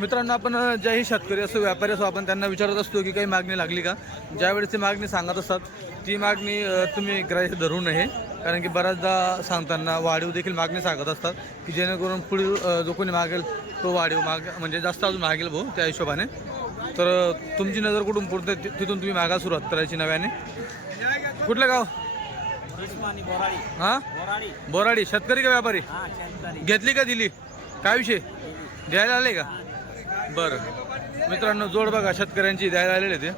मित्रांनो आपण ज्याही शेतकरी असो व्यापारी असो आपण त्यांना विचारत असतो की काही मागणी लागली का? ज्यावेळेस ती मागणी सांगत असतात ती मागणी तुम्ही ग्राह्य धरू नये. कारण की बऱ्याचदा सांगताना वाढीव देखील मागणी सांगत असतात की जेणेकरून पुढील जो कोणी मागेल तो वाढीव माग म्हणजे जास्त अजून मागेल भाऊ त्या हिशोबाने. तर तुमची नजर कुठून पुरते तिथून तुम्ही मागा सुरुवात करायची नव्याने? कुठलं गाव? हां? बोराडी. शेतकरी का व्यापारी? घेतली का दिली? काय विषय? द्यायला आले का? बरं. मित्रांनो जोड बघा शेतकऱ्यांची द्यायला आलेले ते.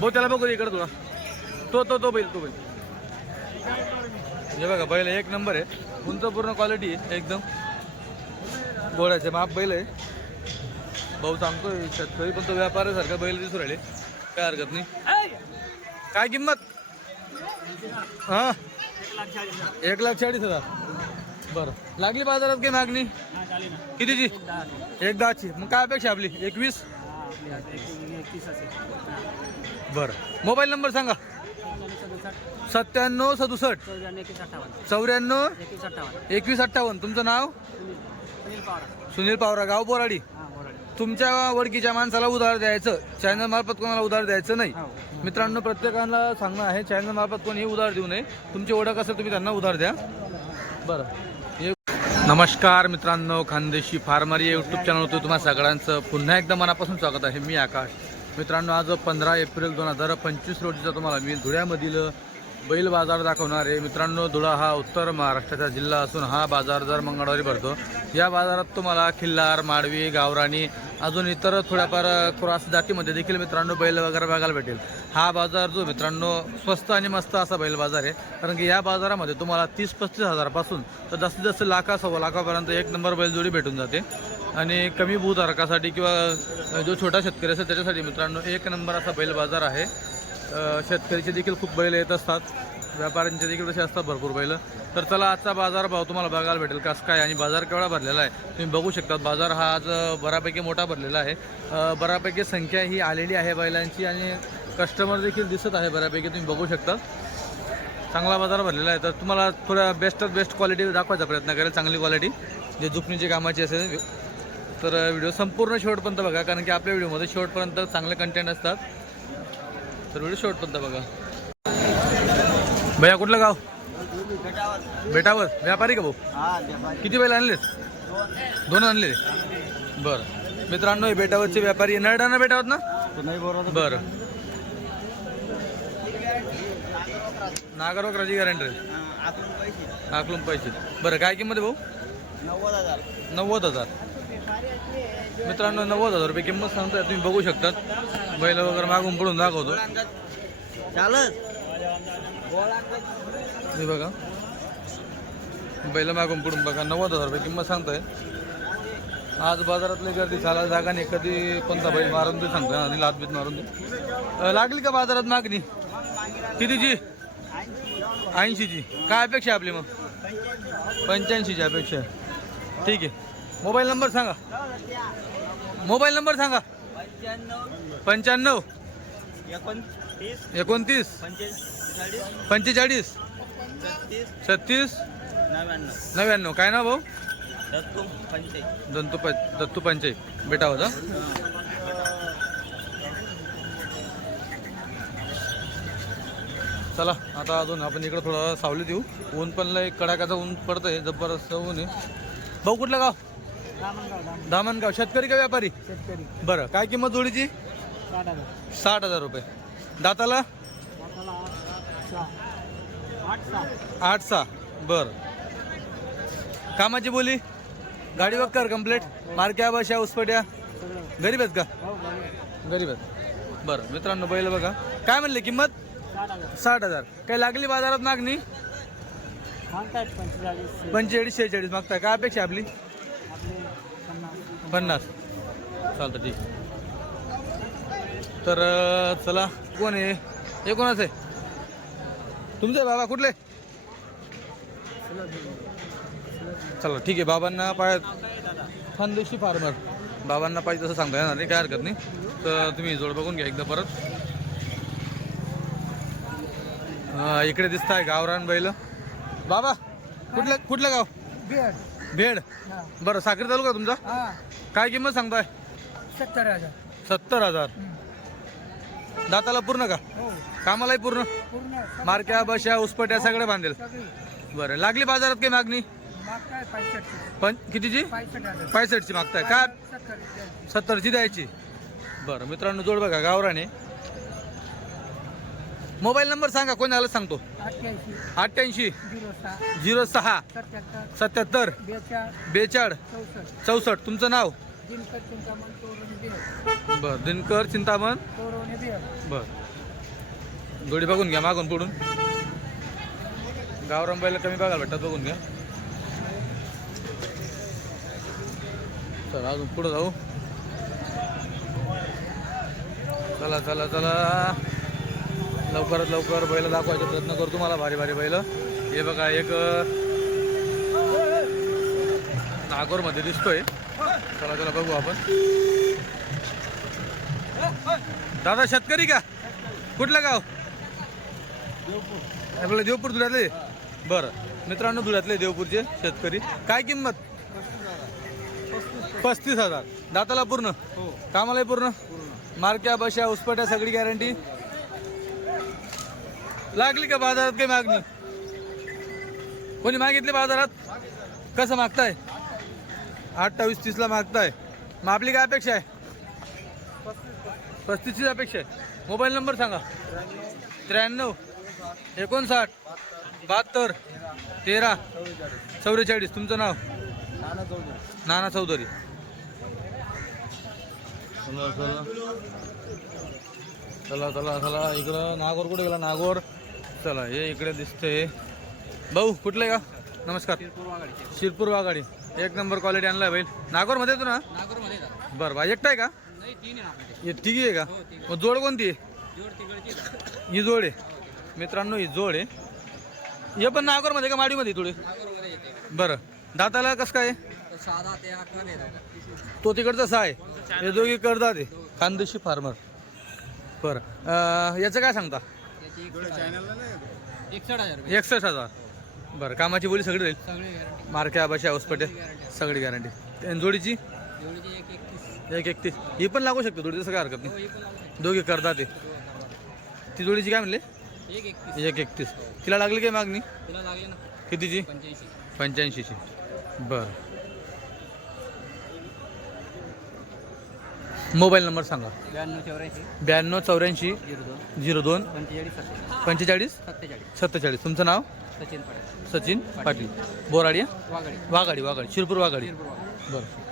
भाऊ त्याला बघू इकडे तुला. तो तो तो बैल तो बैल. हे बघा बैल एक नंबर आहे. उंच पूर्ण क्वालिटी आहे एकदम. गोळ्याचे माप बैल आहे. भाऊ सांगतोय शेतकरी पण तो व्यापाऱ्यासारखा बैल दिसून राहिले. काय हरकत नाही. काय किंमत? हां? एक लाख चाळीस हजार. बरं. लागली बाजारात काही मागणी? कितीची एक दहाची. मग काय अपेक्षा आपली? एकवीस? बरं. मोबाईल नंबर सांगा. सत्त्याण्णव सदुसष्ट. चौऱ्याण्णव एकवीस अठ्ठावन्न. तुमचं नाव? सुनील. पावरा. गाव बोराडी. तुमच्या ओळखीच्या माणसाला उधार द्यायचं. चॅनल मार्फत कोणाला उधार द्यायचं नाही? मित्रांनो प्रत्येकाला सांगणं आहे चॅनल मार्फत कोणी उधार देऊ नये. तुमची ओळख असेल तुम्ही त्यांना उधार द्या. बरं. हे- नमस्कार मित्रांनो खानदेशी फार्मर या यूट्यूब चॅनलवर तुम्हा सगळ्यांचं पुन्हा एकदा मनापासून स्वागत आहे. मी आकाश. मित्रांनो आज पंधरा एप्रिल दोन हजार पंचवीस रोजीचा तुम्हाला मी धुळ्यामधील बैल बाजार दाखवणार आहे मित्रांनो धुळा हा उत्तर महाराष्ट्राचा जिल्हा असून हा बाजार दर मंगळवारी भरतो. या बाजारात तुम्हाला खिल्लार माडवी गावराणी अजून इतर थोड्याफार क्रॉस जातीमध्ये देखील मित्रांनो बैल वगैरे बघायला भेटेल. हा बाजार जो मित्रांनो स्वस्त आणि मस्त असा बैल बाजार आहे. कारण की या बाजारामध्ये तुम्हाला तीस पस्तीस हजारापासून तर जास्तीत जास्त लाखा सव्वा लाखापर्यंत एक नंबर बैलजोडी भेटून जाते. आणि कमी भूधारकासाठी किंवा जो छोटा शेतकरी असेल त्याच्यासाठी मित्रांनो एक नंबर असा बैल बाजार आहे. शेतकरीचे देखील खूप बैल येत असतात. व्यापाऱ्यांचे देखील तसे असतात भरपूर बैल. तर चला आजचा बाजार भाव तुम्हाला बघायला भेटेल कसं काय आणि बाजार केवढा भरलेला आहे. तुम्ही बघू शकता बाजार हा आज बऱ्यापैकी मोठा भरलेला आहे. बऱ्यापैकी संख्या ही आलेली आहे बैलांची आणि कस्टमर देखील दिसत आहे बऱ्यापैकी तुम्ही बघू शकता. चांगला बाजार भरलेला आहे. तर तुम्हाला थोड्या बेस्टात बेस्ट क्वालिटी दाखवायचा प्रयत्न करेल चांगली क्वालिटी जे जुपणीची कामाची असेल. तर व्हिडिओ संपूर्ण शेवटपर्यंत बघा कारण की आपल्या व्हिडिओमध्ये शेवटपर्यंत चांगले कंटेंट असतात. तर व्हिडिओ शेवटपर्यंत बघा. भैया कुठलं गाव? बेटावर. व्यापारी का भाऊ? किती बैल आणलेत? दोन आणले बरं. मित्रांनो हे बेटावरचे व्यापारी नरडाना बेटावर ना? बरं. नागरोग राजी गॅरंटी आकलून पैसे. बरं काय किंमत भाऊ? नव्वद हजार. नव्वद हजार. मित्रांनो नव्वद हजार रुपये किंमत सांगताय तुम्ही बघू शकतात. बैल वगैरे मागून पडून दाखवतो. चालत. हे बघा. बैल मागून पडून बघा नव्वद हजार रुपये किंमत सांगताय. आज बाजारातली गर्दी चालायला जागा नाही कधी कोणता बैल मारून दे सांगता आणि लातबीत मारून दे. लागली का बाजारात मागणी? कितीची? ऐंशीची. काय अपेक्षा आहे आपली मग? पंच्याऐंशीची अपेक्षा ठीक आहे. मोबाईल नंबर सांगा. मोबाईल नंबर सांगा. पंच्याण्णव. पंच्याण्णव एकोणतीस. पंचेचाळीस. छत्तीस. नव्याण्णव. नव्याण्णव काय ना भाऊ? दत्तू पंच. दंतू दत्तू पंचाई बेटा होता. चला आता अजून आपण इकडं थोडं सावली देऊ. ऊन पण लय कडाक्याचं ऊन पडतंय जबरदस्त ऊन आहे. भाऊ कुठलं गाव? दामणगाव शेतकरी का व्यापारी? शेतकरी. बरं. काय किंमत जोडीची? साठ हजार. साठ हजार रुपये. दाताला? आठ सहा. आठ सहा. बरं. कामाची बोली? गाडी वक्कर कंप्लीट मारक्या बशा उसपट्या सगळं. गरीब आहेत का? हो बरोबर गरीब आहेत. बरं. मित्रांनो बैल बघा. काय म्हणले किंमत? साठ हजार. साठ हजार. काय लागली बाजारात मागणी? सांगतायत पंचेचाळीस. पंचेचाळीस शेहेचाळीस. मागताय. काय अपेक्षा आपले? पन्नास. चालतं ठीक. तर चला. कोण आहे? हे कोणाचं आहे? तुमचे आहे बाबा? कुठले? चला ठीक आहे. बाबांना पाय खानदेशी फार्मर. बाबांना पाहिजे तसं सांगता येणार नाही काय हरकत नाही. तर तुम्ही जोड बघून घ्या एकदा परत. इकडे दिसत आहे गावरान बैल. बाबा कुठलं कुठलं गाव? भेड? बरं साखर तालुका तुमचा? काय किंमत सांगताय? सत्तर हजार. सत्तर हजार दाताला पूर्ण का? हो. कामालाही पूर्ण? मारक्या बशा उसपट्या सगळे बांधेल. बरं लागली बाजारात काही मागणी? पण कितीची? पायसठची मागताय. का? सत्तर सत्तरची द्यायची. बरं मित्रांनो जोड बघा गावराने मोबाईल नंबर सांगा कोणी आलं सांगतो? अठ्ठ्याऐंशी. अठ्ठ्याऐंशी. झिरो सहा. झिरो सहा. सत्याहत्तर. सत्याहत्तर. बेचाळ. बेचाळ. चौसष्ट. चौसष्ट. तुमचं नाव? दिनकर चिंतामण तोरण बिर बरं दिनकर चिंतामण बिर बर. जोडी बघून घ्या मागून पुढून. गावराम बाईला कमी बघायला भेटतात बघून घ्या. चला अजून पुढं जाऊ. चला चला चला. लवकरात लवकर बैल दाखवायचा प्रयत्न करतो तुम्हाला भारी भारी बैल. हे बघा एक नागोरमध्ये दिसतोय. चला चला बघू आपण. दादा शेतकरी का? कुठलं गाव? आपलं देवपूर धुळ्यातले? बरं. मित्रांनो धुळ्यातले देवपूरचे शेतकरी. काय किंमत? पस्तीस हजार. दाताला पूर्ण? कामाला पूर्ण? मारक्या बशा उसपट्या सगळी गॅरंटी लागली का बाजारात काही मागणी? कोणी मागितली बाजारात? कसं मागताय? अठ्ठावीस तीसला मागताय. मग आपली काय अपेक्षा आहे? पस्तीसचीच अपेक्षा आहे. मोबाईल नंबर सांगा. त्र्याण्णव एकोणसाठ बहात्तर तेरा चौवेचाळीस. तुमचं नाव? नाना चौधरी. चला चला. चला चला चला. इकडं नागोर कुठे गेला? नागोर. चला हे इकडे दिसतंय. भाऊ कुठले का? नमस्कार. शिरपूर वाघाडी. एक नंबर क्वालिटी आणलाय बैल. नागोरमध्ये येतो ना? नागपूरमध्ये बरं भाई एकटा आहे का? नाही तीन आहे हे तिघी आहे का? मग जोड कोणती आहे? ही जोड आहे. मित्रांनो ही जोड आहे. हे पण नागोरमध्ये का माडीमध्ये थोडी? नागपूरमध्ये बरं. दाताला कसं काय? ते तिकडचा सहा आहे. हे दोघी करतात आहे खानदेशी फार्मर बरं. याचं काय सांगता? एकसष्ट हजार एकसष्ट हजार. बरं कामाची बोली सगळी राहील? सगळे गॅरंटी मार्क्या बशा हॉस्पिटल सगळी गॅरंटी आणि जोडीची? जोडीची एक एकतीस. एक एकतीस. ही पण लागू शकते जोडी तसं काय हरकत नाही. हो, हे दोघी करतात ते. ती जोडीची काय म्हणले. एक एकतीस. एक एकतीस. तिला लागली काय मागणी? तिला लागले ना. कितीची? पंच्याऐंशी. पंच्याऐंशीची. बरं. मोबाईल नंबर सांगा. ब्याण्णव चौऱ्याऐंशी. ब्याण्णव चौऱ्याऐंशी. झिरो दोन. झिरो दोन. पंचेचाळीस सत्तेचाळीस. पंचेचाळीस? सत्तेचाळीस. सत्तेचाळीस. तुमचं नाव? सचिन पटेल. सचिन पाटील. बोराडिया वागडे वाघाडी. वाघाडी शिरपूर वाघाडी. शिरपूर वागडे. बरं.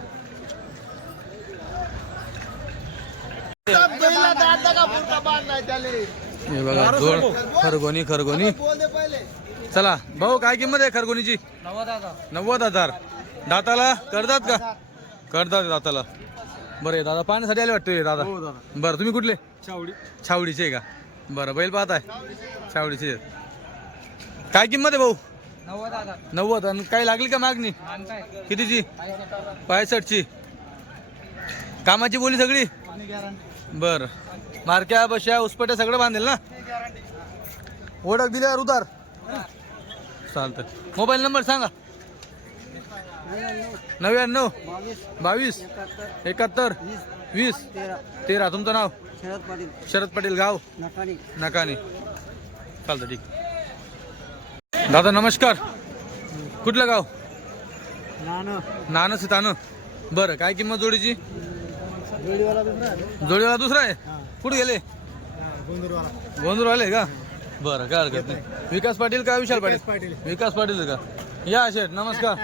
हे बघा जोड खरगोनी खरगोनी. चला भाऊ काय किंमत आहे खरगोनीची? नव्वद हजार. नव्वद हजार. दाताला करतात का? करतात दाताला. बरं दादा पाहण्यासाठी आले वाटतं हे दादा? बरं तुम्ही कुठले? चावडी. छावडीचे आहे का? बरं बैल पाहताय? छावडीचे आहेत. काय किंमत आहे भाऊ? नव्वद हजार. नव्वद. आणि काही लागली का मागणी? कितीची? पायसठची कामाची बोली सगळी? बर. मारक्या बशा उसपट्या सगळं बांधेल ना? ओळख दिल्यावर उतार चालतं मोबाईल नंबर सांगा. नव्याण्णव. बावीस. एकाहत्तर. वीस. तेरा. तुमचं नाव? शरद पाटील. शरद पाटील गाव? नकानी. चालतं ठीक. दादा नमस्कार. कुठलं गाव? नानं नानं सितानं बरं काय किंमत जोडीची? जोडीवाला दुसरा आहे. कुठे गेले? गोंदूरवाला. का? बरं काय हरकत नाही. विकास पाटील का विशाल पाटील? पाटील. विकास पाटील का? या शेठ नमस्कार.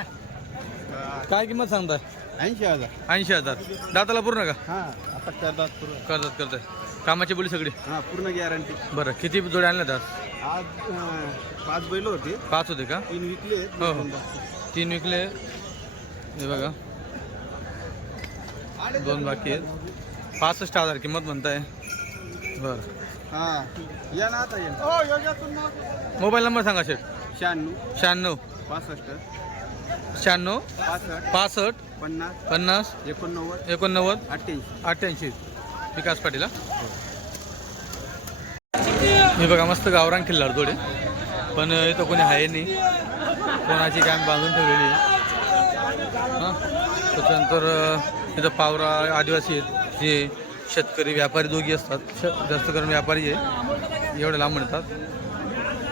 काय किंमत सांगताय? ऐंशी हजार. ऐंशी हजार. दाताला पूर्ण का? हा आता करतात पूर्ण. करतात करताय कामाची बोली सगळी? हा पूर्ण गॅरंटी बरं किती जोडे त्यात आज? अं, पाच बैल होते. पाच होते का? तीन विकले हो हो. तीन विकले. हे बघा. दोन बाकी आहेत. पासष्ट हजार किंमत म्हणताय. बरं. हा या ना आता या. मोबाईल नंबर सांगा शेठ. शहाण्णव. शहाण्णव. पासष्ट. शहाण्णव पासष्ट पन्नास पन्नास एकोणनव्वद एकोणनव्वद अठ्ठ्याऐंशी. अठ्ठ्याऐंशी. विकास पाटील हा? मी बघा मस्त गावरान किल्लार जोडे पण इथं कोणी आहे नाही. कोणाची काम बांधून ठेवलेली आहे. त्याच्यानंतर अ, इथं पावरा आदिवासी आहेत. जे शेतकरी व्यापारी दोघी असतात. श जास्त करून व्यापारी आहे. एवढे लांब म्हणतात.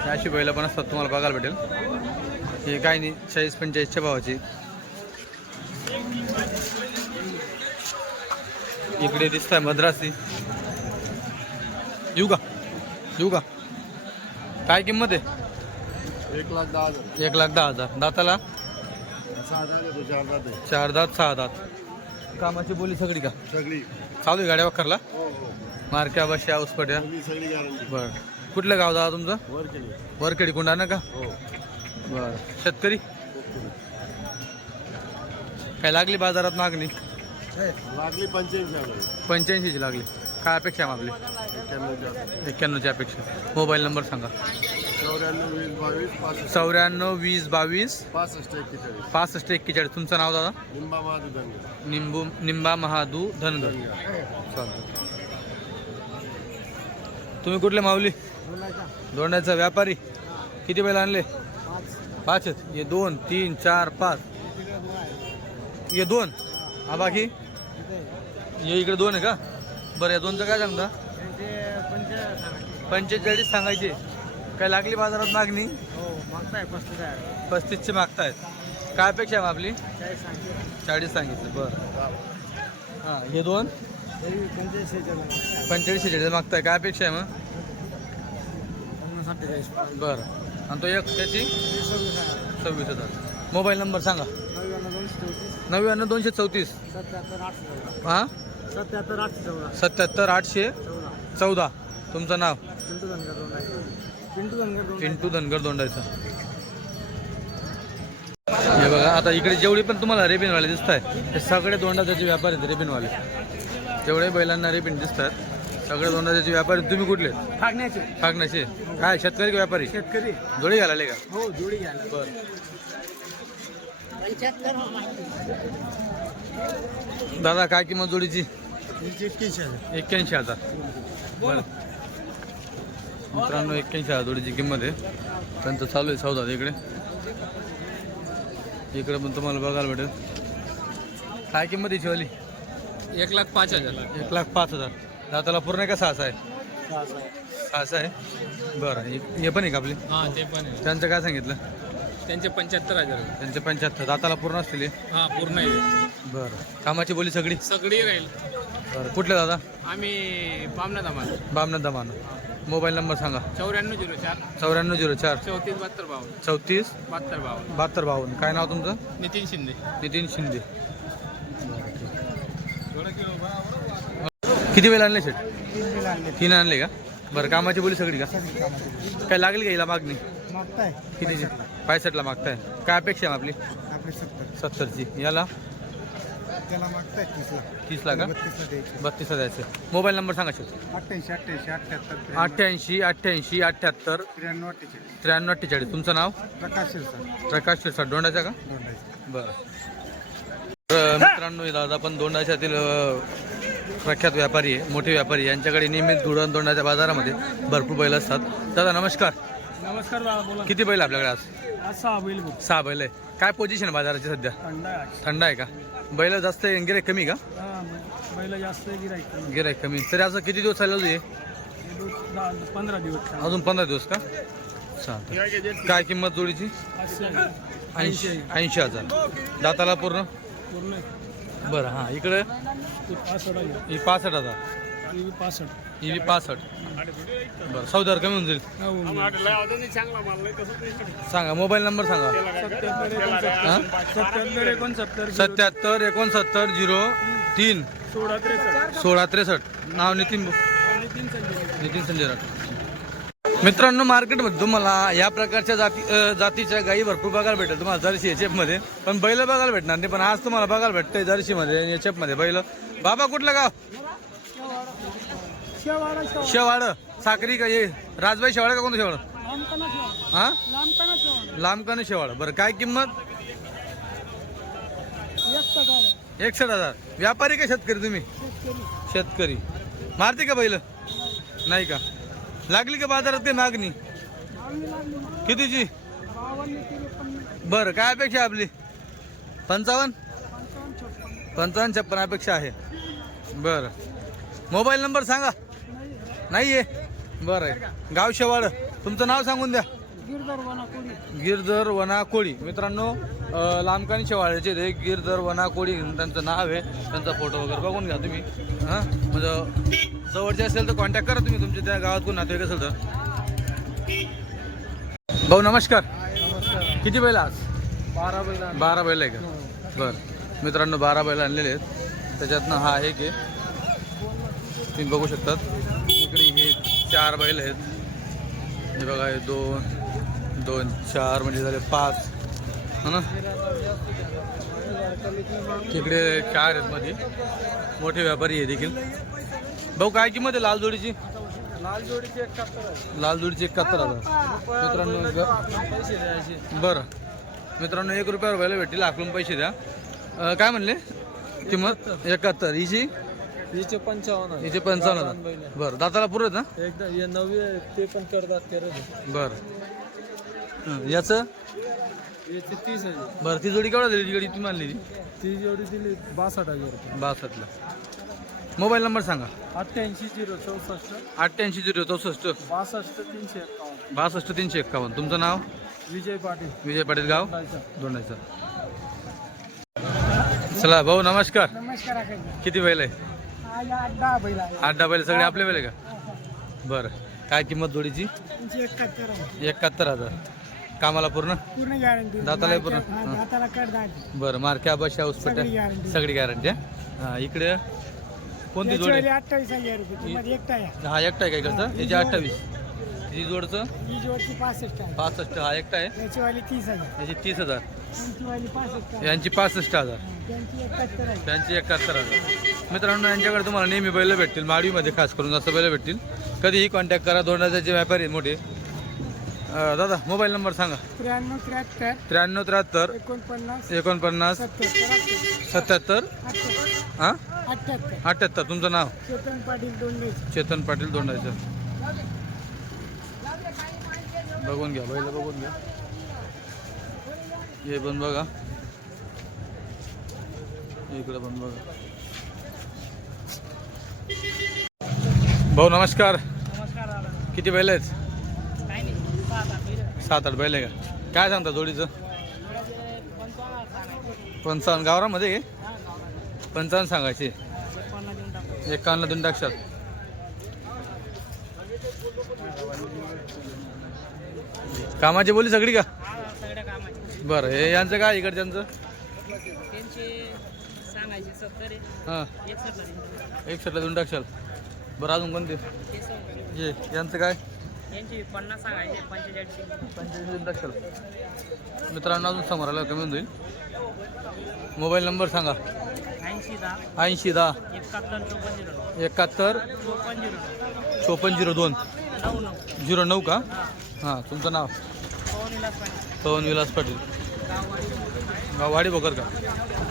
हे अशी बैलं पण असतात. तुम्हाला बघायला भेटेल. हे काय नाही चाळीस पंचेचाळीसच्या भावाची. इकडे दिसत आहे मद्रासी. येऊ का? येऊ का? काय किंमत आहे? एक लाख दहा हजार. एक लाख दहा हजार. दाताला? चार दात सहा दात. कामाची बोली सगळी का? सगळी. चालू आहे गाड्या वखरला मारक्या बशा उसपट्या बर. कुठलं गाव दादा तुमचं? वर केली वरखेडी कोंडा ना का? हो. बर. शेतकरी? काय लागली बाजारात मागणी? लागली पंच्याऐंशी पंच्याऐंशीची लागली. काय अपेक्षा आहे आपली एक्क्याण्णवची अपेक्षा. मोबाईल नंबर सांगा. चौऱ्याण्णव वीस बावीस पासष्ट. चौऱ्याण्णव वीस बावीस पासष्ट एक्केचाळीस. पासष्ट एक्केचाळीस. तुमचं नाव दादा? निंबू निंबा महादू धनगर. चालतं तुम्ही कुठले माऊली? दोंड्याचा व्यापारी. किती बैल आणले? पाच आहेत हे दोन तीन चार पाच. हे दोन. हा बाकी? हे इकडे दोन आहे का? बरं या दोनचं काय सांगता? पंचेचाळीस सांगायचे. काय लागली बाजारात मागणी? पस्तीसचे मागतायत. काय अपेक्षा आहे मग आपली? चाळीस सांगितलं. बरं. हां हे दोन? पंचेचाळीस शेचाळीस मागताय. काय अपेक्षा आहे मग? बरं. आणि तो एक त्याची? सव्वीस हजार. मोबाईल नंबर सांगा. नव्याण्णव दोनशे चौतीस. हां? सत्याहत्तर आठशे चौदा. सत्याहत्तर आठशे चौदा चौदा तुमचं नाव? पिंटू धनगर दोंडायचा पिंटू धनगर पिंटू धनगर दोंडायचं हे बघा आता इकडे जेवढे पण तुम्हाला रेबीनवाले दिसत आहे हे सगळे दोंडाचे व्यापारी आहेत रेबीनवाले. तेवढे बैलांना रेबीन दिसत आहेत सगळे दोंडाचे व्यापारी तुम्ही कुठले? फागण्याचे. फागण्याचे. काय शेतकरी का व्यापारी? शेतकरी. जोडी घालाले का? हो जोडी घ्यायला बरं. दादा काय किंमत जोडीची? एक्क्याऐंशी हजार. एक्क्याऐंशी हजार बरं. मित्रांनो एक्क्याऐंशी हजार जोडीची किंमत आहे. त्यांचं चालू आहे सौदा इकडे इकडे पण तुम्हाला बघायला भेटेल. काय किंमत आहे वाली? एक लाख पाच हजार. एक लाख पाच हजार. दाताला पूर्ण का सहासा आहे? सहासा आहे. बरं. हे- हे पण आहे का आपली? हा ते पण आहे. त्यांचं काय सांगितलं? त्यांचे पंच्याहत्तर हजार त्यांचे पंच्याहत्तर. दाताला पूर्ण असतील हे? हा पूर्ण आहे. बरं. कामाची बोली सगळी? सगळी राहील. बरं. कुठले दादा? आम्ही पामना धमाल बामनाथ दमान मोबाईल नंबर सांगा. चौऱ्याण्णव झिरो चार. चौऱ्याण्णव झिरो चार. चौतीस बहात्तर बावन्न. चौतीस? बहात्तर बावन्न. बहात्तर बावन्न. काय नाव तुमचं? नितीन शिंदे. नितीन शिंदे. किती वेळ आणले शेट तीन आणले का? बरं कामाची बोली सगळी का? काय लागली का हिला मागणी? मागताय. कितीची? पायसठला मागताय. काय अपेक्षा आहे आपली? आपले सत्तर. सत्तरची. याला? त्याला मागताय तीसला. तीसला का? बत्तीसला द्यायचे. बत्तीसला द्यायचं. मोबाईल नंबर सांगा शेट अठ्ठ्याऐंशी अठ्ठ्याऐंशी अठ्ठ्याहत्तर अठ्ठ्याऐंशी अठ्ठ्याऐंशी अठ्ठ्याहत्तर. त्र्याण्णव अठ्ठेचाळीस. त्र्याण्णव अठ्ठेचाळीस. तुमचं नाव? प्रकाश शिरसाट. प्रकाश शिरसाट. दोंडाचा का? बरं. तर मित्रांनो हे दादा पण दोंडाच्यातील अ, प्रख्यात व्यापारी आहे मोठे व्यापारी. यांच्याकडे नियमित धुळण दोंडाच्या बाजारामध्ये भरपूर बैल असतात. दादा नमस्कार. नमस्कार दादा बोला. किती बैल आपल्याकडे आज? असा बैल बुक सहा बैल आहे. काय पोझिशन आहे बाजाराची सध्या? थंड आहे का? बैल जास्त आहे गिराईक कमी का? बैल जास्त गिरायक गिराईक कमी तरी असं किती दिवस चाललं आहे? पंधरा दिवस अजून पंधरा दिवस का? चालतं काय किंमत जोडीची? ऐंशी ऐंशी हजार. दाताला पूर्ण? पूर्ण बरं हां इकडे? पासष्ट ही पासष्ट हजार पासष्ट. ही बी पासष्ट. बरं चौदावर कमी होऊन जाईल. सांगा मोबाईल नंबर सांगा. हां? सत्याहत्तर एकोणसत्तर सत्याहत्तर एकोणसत्तर झिरो तीन. सोळा त्रेसष्ट. सोळा त्रेसष्ट. नाव नितीन नितीन संजय. नितीन संजय राठ मित्रांनो मार्केटमध्ये तुम्हाला या प्रकारच्या जाती जातीच्या गायी भरपूर बघायला भेटेल. तुम्हाला जर्सी एच मध्ये पण बैल बघायला भेटणार नाही. पण आज तुम्हाला बघायला भेटतंय जर्सीमध्ये एच मध्ये बैल. बाबा कुठलं गाव? शेवाड साखरी का ये राजबाई शेवाड का कोणतं शेवाड हा? लांबकानं शेवाड बरं काय किंमत? एकसठ हजार. व्यापारी का शेतकरी तुम्ही? शेतकरी. मारते का बैल? नाही का? लागली का बाजारात ते मागणी? कितीची? बरं काय अपेक्षा आहे आपली? पंचावन्न? पंचावन्न छप्पन अपेक्षा आहे. बरं. मोबाईल नंबर सांगा. नाही आहे बरं. आहे गाव तुमचं नाव सांगून द्या. गिरधर वना कोळी मित्रांनो अं, लांबकानी शेवाळ्याचे ते गिरधर वना कोळी त्यांचं नाव आहे. त्यांचा फोटो वगैरे बघून घ्या तुम्ही. हां? म्हणजे जवळचे असेल तर कॉन्टॅक्ट करा तुम्ही तुमच्या त्या गावात कोण नातेवाईक असेल तर. भाऊ नमस्कार. किती बैल आज? बारा बैल बारा बैल आहे का? बरं. मित्रांनो बारा बैल आणलेले आहेत. त्याच्यातनं हा एक आहे. तुम्ही बघू शकतात. इकडे हे चार बैल आहेत. हे बघा हे दोन दोन चार म्हणजे झाले पाच. है ना? तिकडे चार आहेत मध्ये. मोठे व्यापारी आहे देखील. भाऊ काय किंमत आहे लाल जोडीची? लाल जोडीचे एकाहत्तर लाल जोडीची एकाहत्तर हजार. मित्रांनो बरं. मित्रांनो एक रुपयावर व्हायला भेटतील आकलून पैसे द्या. काय म्हणले? किंमत? एकाहत्तर. हिची? हिचे पंचावन्न हिचे पंचावन्न हजार. बरं दाताला पुरत ना? एकदा हे नवी आहे, ते पण करतात करत बरं. हं, याचं? याचे तीस आहे. बरं ती जोडी केवढा दिली? ती जोडी तुम्ही आणली ती? जोडी दिली बासष्ट हजार रुपये. बासष्टला. मोबाईल नंबर सांगा. अठ्ठ्याऐंशी झिरो चौसष्ट. अठ्ठ्याऐंशी झिरो चौसष्ट. बासष्ट तीनशे एकावन्न. बासष्ट तीनशे एक्कावन्न तुमचं नाव? विजय पाटील. विजय पाटील गाव. दोंडायचं चला भाऊ नमस्कार. नमस्कार किती बैल आहे? आठ डबा बैल सगळे आपले बैल का? बरं. काय किंमत जोडीची? एकाहत्तर हजार. कामाला पूर्ण? पूर्ण गॅरंटी दाताला पूर्ण? बरं मार्क्या बशा उसपट्या. सगळी गॅरंटी हां? इकडे कोणती जोड? अठ्ठावीस हजार रुपये. हा एकटा आहे काय कसं याची अठ्ठावीस. ही जोडचं? ही जोडची पासष्ट हा एकटा आहे. याची वाली तीस हजार. याची तीस हजार. यांची पासष्ट हजार. त्यांची एकाहत्तर हजार. मित्रांनो यांच्याकडे तुम्हाला नेहमी बैल भेटतील माडवीमध्ये खास करून जास्त बैल भेटतील. कधीही कॉन्टॅक्ट करा दोन हजारचे व्यापारी मोठे. दादा मोबाईल नंबर सांगा. त्र्याण्णव त्र्याहत्तर त्र्याण्णव त्र्याहत्तर एकोणपन्नास एकोणपन्नास सत्याहत्तर. हां? अठ्ठ्याहत्तर. अठ्याहत्तर तुमचं नाव? चेतन पाटील दोंडे. चेतन पाटील दोंडायचं बघून घ्या बैल बघून घ्या. हे पण बघा. इकडे पण बघा. भाऊ नमस्कार. किती बैल आहेत? सात आठ बैल आहे का? काय सांगता जोडीचं? पंचावन्न. गावरामध्ये? पंचावन्न सांगायचे. एकावन्न दोन टाकशात कामाची बोली सगळी का? बरं हे यांचं काय इकडच्यांचं त्यांचे? हां. एक शर्टला दोन टाकशाल? बरं अजून कोणते? हे यांचं काय? पन्नास दोन टाकशाल. मित्रांनो अजून समोर आलं कमी होऊन जाईल. मोबाईल नंबर सांगा. ऐंशी दहा. ऐंशी दहा. एकाहत्तर चौपन्न झिरो दोन. झिरो नऊ का? हां. तुमचं नाव? पवन विलास पाटील. गाववाडी गाववाडी भोकर का?